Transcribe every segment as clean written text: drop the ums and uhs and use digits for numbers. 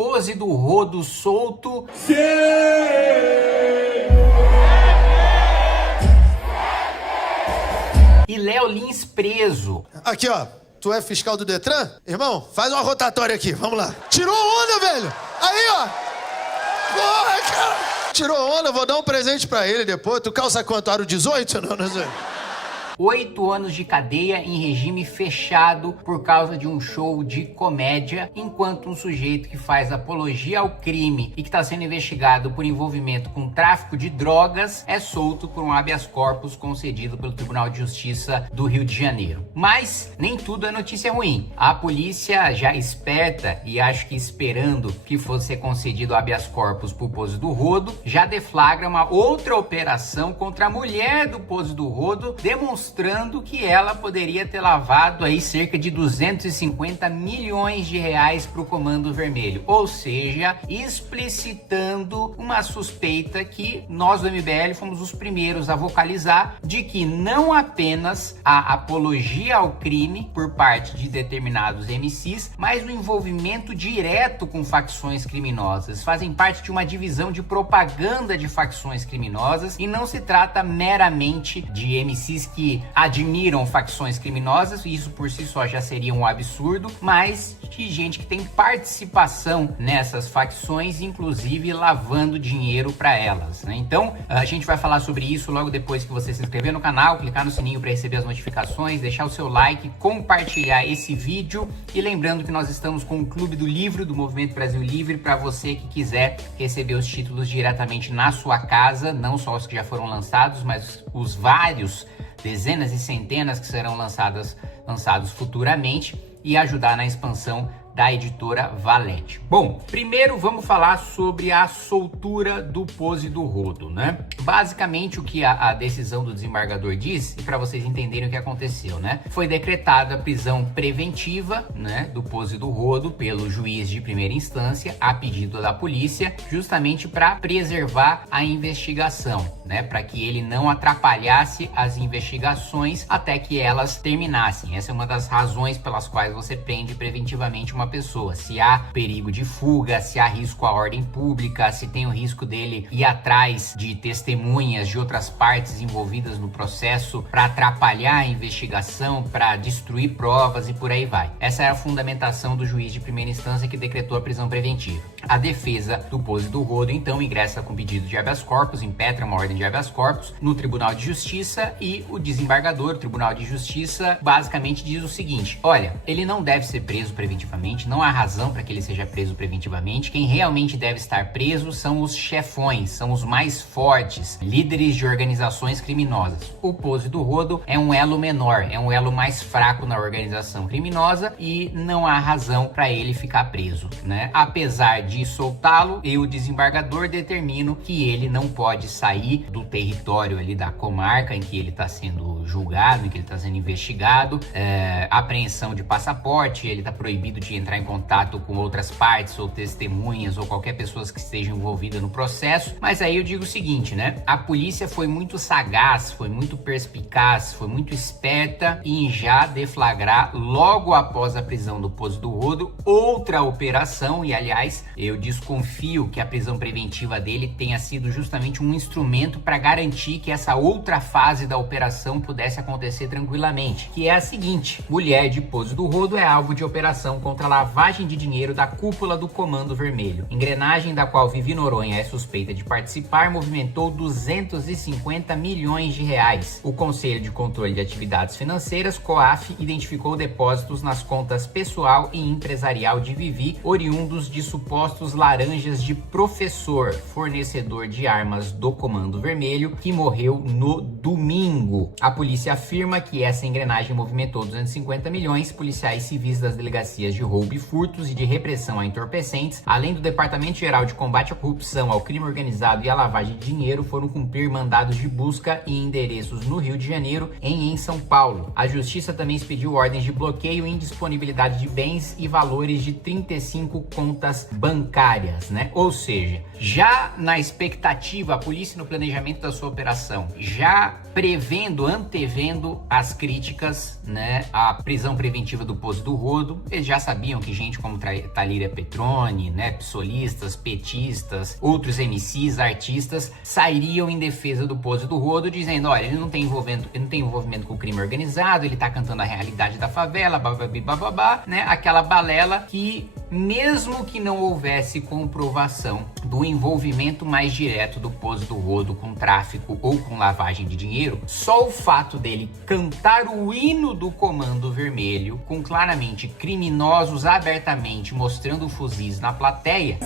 Pose do Rodo solto. Sim! E Léo Lins preso. Aqui, ó. Tu é fiscal do Detran? Irmão, faz uma rotatória aqui, vamos lá. Tirou onda, velho! Aí, ó! Porra, cara! Tirou onda, vou dar um presente pra ele depois. Tu calça quanto? Aro 18? Não sei. 8 anos de cadeia em regime fechado por causa de um show de comédia, enquanto um sujeito que faz apologia ao crime e que está sendo investigado por envolvimento com tráfico de drogas é solto por um habeas corpus concedido pelo Tribunal de Justiça do Rio de Janeiro. Mas nem tudo é notícia ruim. A polícia, já esperta e acho que esperando que fosse ser concedido habeas corpus por Pose do Rodo, já deflagra uma outra operação contra a mulher do Pose do Rodo, demonstrando que ela poderia ter lavado aí cerca de 250 milhões de reais para o Comando Vermelho, ou seja, explicitando uma suspeita que nós do MBL fomos os primeiros a vocalizar, de que não apenas a apologia ao crime por parte de determinados MCs, mas o envolvimento direto com facções criminosas, fazem parte de uma divisão de propaganda de facções criminosas, e não se trata meramente de MCs que admiram facções criminosas, isso por si só já seria um absurdo, mas de gente que tem participação nessas facções, inclusive lavando dinheiro para elas, né? Então, a gente vai falar sobre isso logo depois que você se inscrever no canal, clicar no sininho para receber as notificações, deixar o seu like, compartilhar esse vídeo, e lembrando que nós estamos com o Clube do Livro do Movimento Brasil Livre para você que quiser receber os títulos diretamente na sua casa, não só os que já foram lançados, mas os vários, dezenas e centenas que serão lançados futuramente, e ajudar na expansão da editora Valete. Bom, primeiro vamos falar sobre a soltura do Pose do Rodo, né? Basicamente o que a decisão do desembargador diz, e para vocês entenderem o que aconteceu, né? Foi decretada a prisão preventiva, né, do Pose do Rodo pelo juiz de primeira instância, a pedido da polícia, justamente para preservar a investigação, né? Para que ele não atrapalhasse as investigações até que elas terminassem. Essa é uma das razões pelas quais você prende preventivamente uma pessoa. Se há perigo de fuga, se há risco à ordem pública, se tem o risco dele ir atrás de testemunhas de outras partes envolvidas no processo para atrapalhar a investigação, para destruir provas e por aí vai. Essa é a fundamentação do juiz de primeira instância que decretou a prisão preventiva. A defesa do Pose do Rodo, então, ingressa com pedido de habeas corpus, impetra uma ordem de habeas corpus no Tribunal de Justiça, e o desembargador, o Tribunal de Justiça, basicamente diz o seguinte: olha, ele não deve ser preso preventivamente, não há razão para que ele seja preso preventivamente. Quem realmente deve estar preso são os chefões, são os mais fortes, líderes de organizações criminosas. O Pose do Rodo é um elo menor, é um elo mais fraco na organização criminosa, e não há razão para ele ficar preso, né? Apesar de soltá-lo, eu, desembargador, determino que ele não pode sair do território ali da comarca em que ele está sendo julgado, em que ele está sendo investigado. Apreensão de passaporte, ele está proibido de entrar em contato com outras partes ou testemunhas ou qualquer pessoa que esteja envolvida no processo. Mas aí eu digo o seguinte, né? A polícia foi muito sagaz, foi muito perspicaz, foi muito esperta em já deflagrar, logo após a prisão do Pose do Rodo, outra operação. E aliás, eu desconfio que a prisão preventiva dele tenha sido justamente um instrumento para garantir que essa outra fase da operação pudesse acontecer tranquilamente, que é a seguinte: mulher de Pose do Rodo é alvo de operação contra a lavagem de dinheiro da cúpula do Comando Vermelho. Engrenagem da qual Vivi Noronha é suspeita de participar movimentou 250 milhões de reais. O Conselho de Controle de Atividades Financeiras, COAF, identificou depósitos nas contas pessoal e empresarial de Vivi, oriundos de supostos laranjas de professor, fornecedor de armas do Comando Vermelho, que morreu no domingo. A polícia afirma que essa engrenagem movimentou 250 milhões. Policiais civis das delegacias de roubo e furtos e de repressão a entorpecentes, além do Departamento Geral de Combate à Corrupção, ao Crime Organizado e à Lavagem de Dinheiro, foram cumprir mandados de busca em endereços no Rio de Janeiro e em São Paulo. A Justiça também expediu ordens de bloqueio e indisponibilidade de bens e valores de 35 contas bancárias, né? Ou seja, já na expectativa, a polícia no planejamento da sua operação, já prevendo, antevendo as críticas, né, à prisão preventiva do Poço do Rodo. Eles já sabiam que gente como Thalíria Petroni, né, psolistas, petistas, outros MCs, artistas, sairiam em defesa do Poço do Rodo, dizendo, olha, ele não tem envolvimento com o crime organizado, ele tá cantando a realidade da favela, bababá, né, aquela balela que, mesmo que não houvesse comprovação do envolvimento mais direto do Poço do Rodo com tráfico ou com lavagem de dinheiro, só o fato dele cantar o hino do Comando Vermelho, com claramente criminosos abertamente mostrando fuzis na plateia,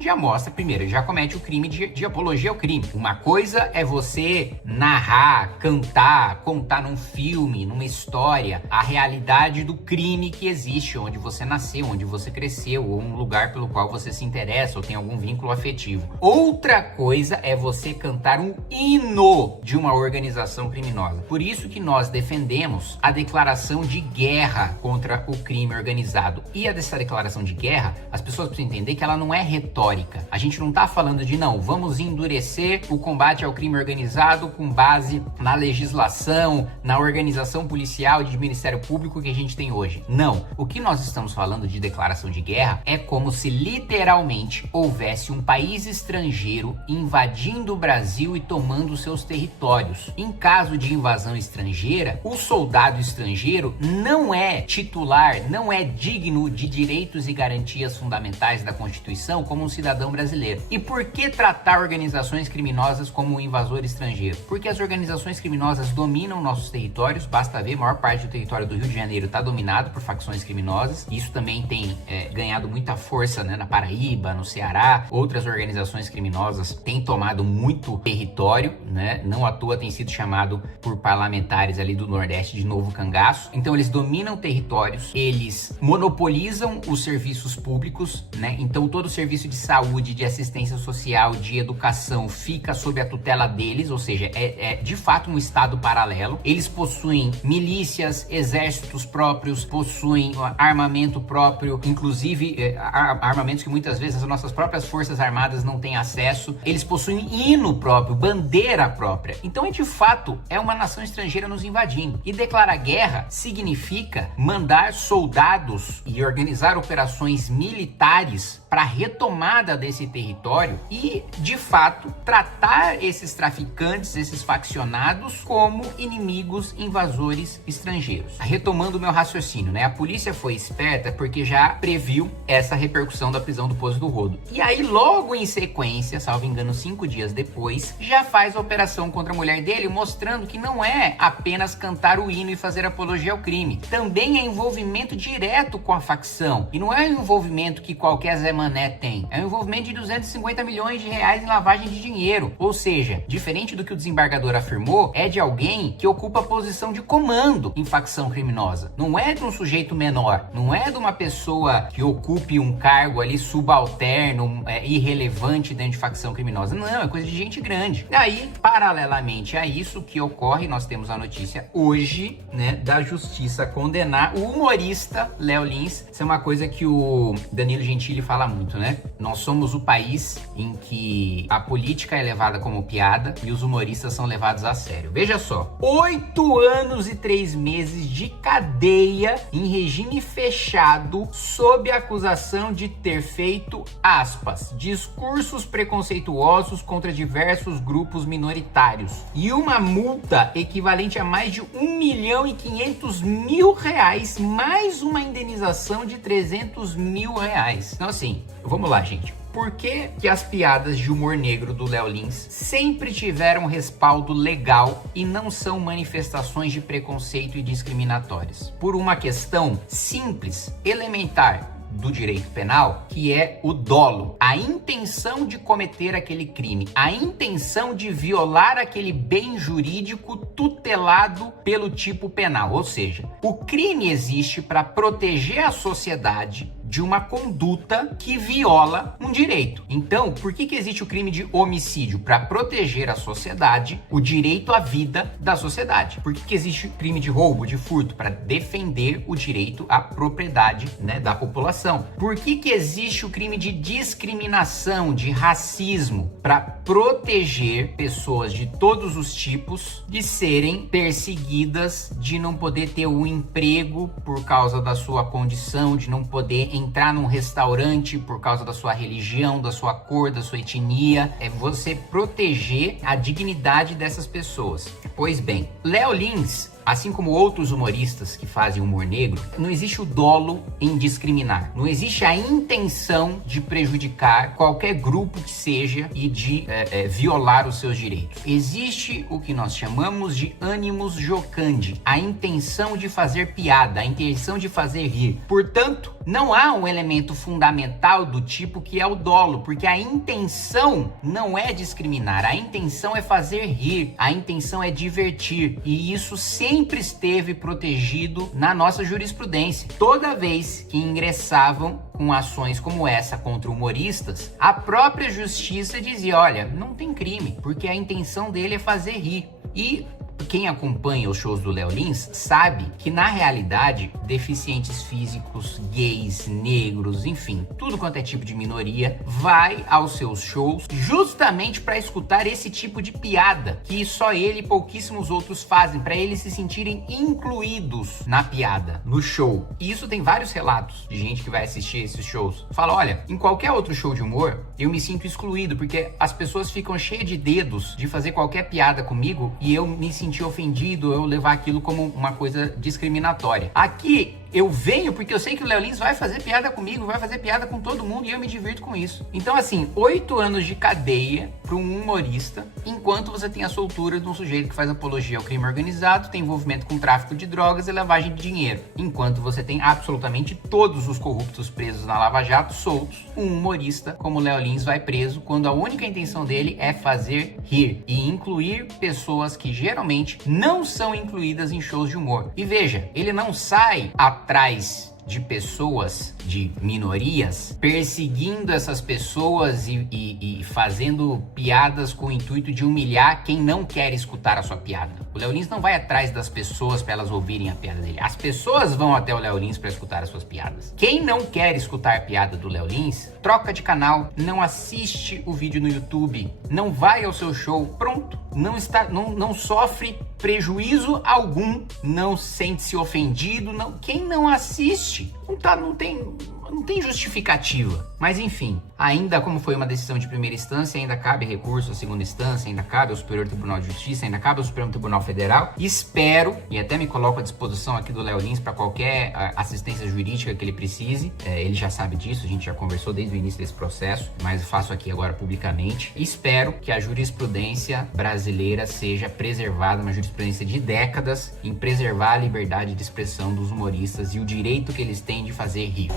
já mostra, primeiro, já comete o crime de apologia ao crime. Uma coisa é você narrar, cantar, contar num filme, numa história, a realidade do crime que existe, onde você nasceu, onde você cresceu, ou um lugar pelo qual você se interessa, ou tem algum vínculo afetivo. Outra coisa é você cantar um hino de uma organização criminosa. Por isso que nós defendemos a declaração de guerra contra o crime organizado. E dessa declaração de guerra, as pessoas precisam entender que ela não é retórica. A gente não tá falando de, não, vamos endurecer o combate ao crime organizado com base na legislação, na organização policial e de Ministério Público que a gente tem hoje. Não. O que nós estamos falando de declaração de guerra é como se literalmente houvesse um país estrangeiro invadindo o Brasil e tomando seus territórios. Em caso de invasão estrangeira, o soldado estrangeiro não é titular, não é digno de direitos e garantias fundamentais da Constituição como um cidadão brasileiro. E por que tratar organizações criminosas como um invasor estrangeiro? Porque as organizações criminosas dominam nossos territórios, basta ver, a maior parte do território do Rio de Janeiro está dominado por facções criminosas. Isso também tem ganhado muita força, né, na Paraíba, no Ceará. Outras organizações criminosas têm tomado muito território, né? Não à toa tem sido chamado por parlamentares ali do Nordeste de novo cangaço. Então eles dominam territórios, eles monopolizam os serviços públicos, né? Então todo o serviço de saúde, de assistência social, de educação fica sob a tutela deles, ou seja, é de fato um estado paralelo. Eles possuem milícias, exércitos próprios, possuem armamento próprio, inclusive armamentos que muitas vezes as nossas próprias forças armadas não têm acesso. Eles possuem hino próprio, bandeira própria. Então de fato é uma nação estrangeira nos invadindo. E declarar guerra significa mandar soldados e organizar operações militares para retomada desse território e, de fato, tratar esses traficantes, esses faccionados, como inimigos invasores estrangeiros. Retomando o meu raciocínio, né? A polícia foi esperta porque já previu essa repercussão da prisão do Poço do Rodo. E aí, logo em sequência, salvo engano, 5 dias depois, já faz a operação contra a mulher dele, mostrando que não é apenas cantar o hino e fazer apologia ao crime. Também é envolvimento direto com a facção. E não é um envolvimento que qualquer Zé Mané tem. É um envolvimento de 250 milhões de reais em lavagem de dinheiro. Ou seja, diferente do que o desembargador afirmou, é de alguém que ocupa a posição de comando em facção criminosa. Não é de um sujeito menor. Não é de uma pessoa que ocupe um cargo ali subalterno, irrelevante dentro de facção criminosa. Não, é coisa de gente grande. Daí, paralelamente a isso, que ocorre, nós temos a notícia hoje, né, da justiça condenar o humorista Léo Lins. Isso é uma coisa que o Danilo Gentili fala muito, né? Nós somos o país em que a política é levada como piada e os humoristas são levados a sério. Veja só, 8 anos e 3 meses de cadeia em regime fechado sob a acusação de ter feito, aspas, discursos preconceituosos contra diversos grupos minoritários e uma multa equivalente a mais de R$1.500.000 mais uma indenização de R$300.000. Então assim, vamos lá, gente. Por que as piadas de humor negro do Léo Lins sempre tiveram respaldo legal e não são manifestações de preconceito e discriminatórias? Por uma questão simples, elementar do direito penal, que é o dolo, a intenção de cometer aquele crime, a intenção de violar aquele bem jurídico tutelado pelo tipo penal, ou seja, o crime existe para proteger a sociedade de uma conduta que viola um direito. Então, por que existe o crime de homicídio? Para proteger a sociedade, o direito à vida da sociedade. Por que existe o crime de roubo, de furto? Para defender o direito à propriedade, né, da população. Por que existe o crime de discriminação, de racismo? Para proteger pessoas de todos os tipos de serem perseguidas, de não poder ter um emprego por causa da sua condição, de não poder entrar num restaurante por causa da sua religião, da sua cor, da sua etnia. É você proteger a dignidade dessas pessoas. Pois bem, Léo Lins, assim como outros humoristas que fazem humor negro, não existe o dolo em discriminar. Não existe a intenção de prejudicar qualquer grupo que seja e de violar os seus direitos. Existe o que nós chamamos de animus jocandi, a intenção de fazer piada, a intenção de fazer rir. Portanto, não há um elemento fundamental do tipo que é o dolo, porque a intenção não é discriminar, a intenção é fazer rir, a intenção é divertir, e isso sempre esteve protegido na nossa jurisprudência. Toda vez que ingressavam com ações como essa contra humoristas, a própria justiça dizia, olha, não tem crime, porque a intenção dele é fazer rir. E quem acompanha os shows do Léo Lins sabe que, na realidade, deficientes físicos, gays, negros, enfim, tudo quanto é tipo de minoria, vai aos seus shows justamente para escutar esse tipo de piada que só ele e pouquíssimos outros fazem, para eles se sentirem incluídos na piada, no show. E isso tem vários relatos de gente que vai assistir esses shows. Fala, olha, em qualquer outro show de humor, eu me sinto excluído, porque as pessoas ficam cheias de dedos de fazer qualquer piada comigo e eu me sentir ofendido, eu levar aquilo como uma coisa discriminatória. Aqui eu venho porque eu sei que o Léo Lins vai fazer piada comigo, vai fazer piada com todo mundo e eu me divirto com isso. Então, assim, 8 anos de cadeia para um humorista, enquanto você tem a soltura de um sujeito que faz apologia ao crime organizado, tem envolvimento com tráfico de drogas e lavagem de dinheiro. Enquanto você tem absolutamente todos os corruptos presos na Lava Jato soltos, um humorista como o Léo Lins vai preso quando a única intenção dele é fazer rir e incluir pessoas que geralmente não são incluídas em shows de humor. E veja, ele não sai atrás de pessoas, de minorias, perseguindo essas pessoas e fazendo piadas com o intuito de humilhar quem não quer escutar a sua piada. O Léo Lins não vai atrás das pessoas para elas ouvirem a piada dele. As pessoas vão até o Léo Lins para escutar as suas piadas. Quem não quer escutar a piada do Léo Lins, troca de canal, não assiste o vídeo no YouTube, não vai ao seu show, pronto. Não sofre prejuízo algum, não sente-se ofendido, quem não assiste não tem justificativa. Mas enfim, ainda como foi uma decisão de primeira instância, ainda cabe recurso à segunda instância, ainda cabe ao Superior Tribunal de Justiça, ainda cabe ao Supremo Tribunal Federal. Espero, e até me coloco à disposição aqui do Léo Lins para qualquer assistência jurídica que ele precise. Ele já sabe disso, a gente já conversou desde o início desse processo, mas faço aqui agora publicamente. Espero que a jurisprudência brasileira seja preservada, uma jurisprudência de décadas, em preservar a liberdade de expressão dos humoristas e o direito que eles têm de fazer rir.